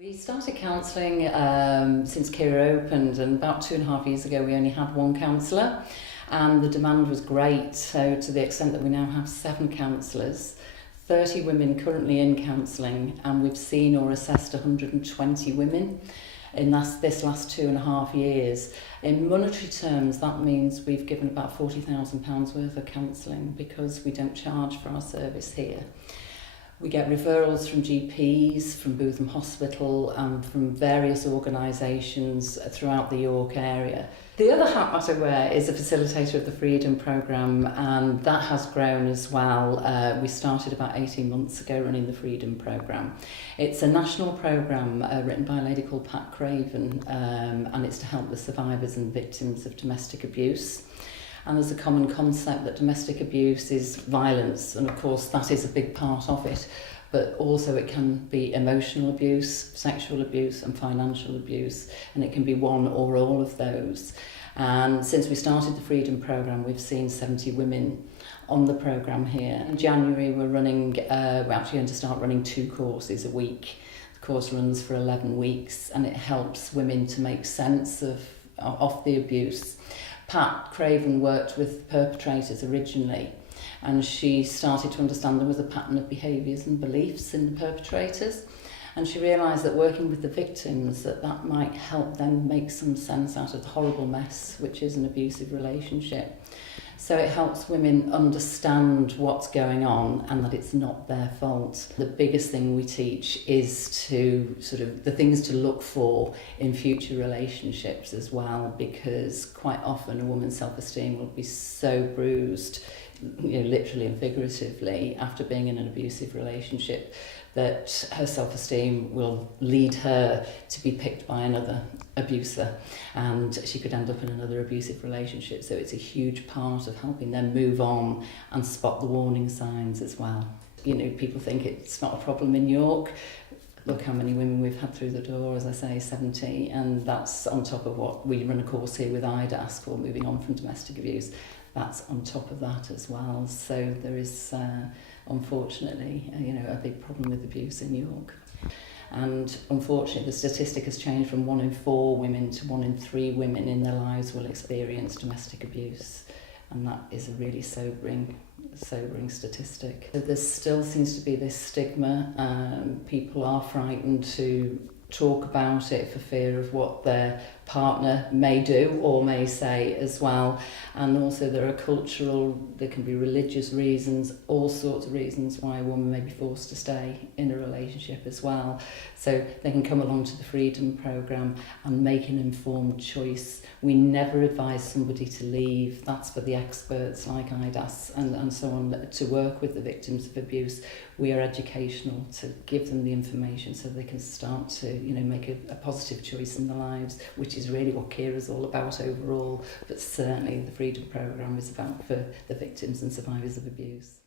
We started counselling since Kyra opened, and about 2.5 years ago we only had one counsellor, and the demand was great, so to the extent that we now have 7 counsellors, 30 women currently in counselling, and we've seen or assessed 120 women in this last 2.5 years. In monetary terms, that means we've given about £40,000 worth of counselling because we don't charge for our service here. We get referrals from GPs, from Bootham Hospital and from various organisations throughout the York area. The other hat that I wear is a facilitator of the Freedom programme, and that has grown as well. We started about 18 months ago running the Freedom programme. It's a national programme written by a lady called Pat Craven, and it's to help the survivors and victims of domestic abuse. And there's a common concept that domestic abuse is violence, and of course that is a big part of it, but also it can be emotional abuse, sexual abuse and financial abuse, and it can be one or all of those. And since we started the Freedom programme, we've seen 70 women on the programme here. In January we're actually going to start running 2 courses a week. The course runs for 11 weeks and it helps women to make sense of the abuse. Pat Craven worked with perpetrators originally, and she started to understand there was a pattern of behaviours and beliefs in the perpetrators, and she realised that working with the victims that might help them make some sense out of the horrible mess which is an abusive relationship. So it helps women understand what's going on and that it's not their fault. The biggest thing we teach is to the things to look for in future relationships as well, because quite often a woman's self-esteem will be so bruised, literally and figuratively, after being in an abusive relationship, that her self-esteem will lead her to be picked by another abuser, and she could end up in another abusive relationship. So it's a huge part of helping them move on and spot the warning signs as well. People think it's not a problem in York. Look how many women we've had through the door, as I say, 70, and that's on top of what we run a course here with IDAS for moving on from domestic abuse. That's on top of that as well. So there is, unfortunately, a big problem with abuse in York. And unfortunately, the statistic has changed from 1 in 4 women to 1 in 3 women in their lives will experience domestic abuse. And that is a really sobering statistic. There still seems to be this stigma. People are frightened to talk about it for fear of what their partner may do or may say as well. And also there can be religious reasons, all sorts of reasons why a woman may be forced to stay in a relationship as well. So they can come along to the Freedom programme and make an informed choice. We never advise somebody to leave. That's for the experts like IDAS and so on to work with the victims of abuse. We are educational to give them the information so they can start to make a positive choice in their lives, which is really what Kyra is all about overall, but certainly the Freedom programme is about for the victims and survivors of abuse.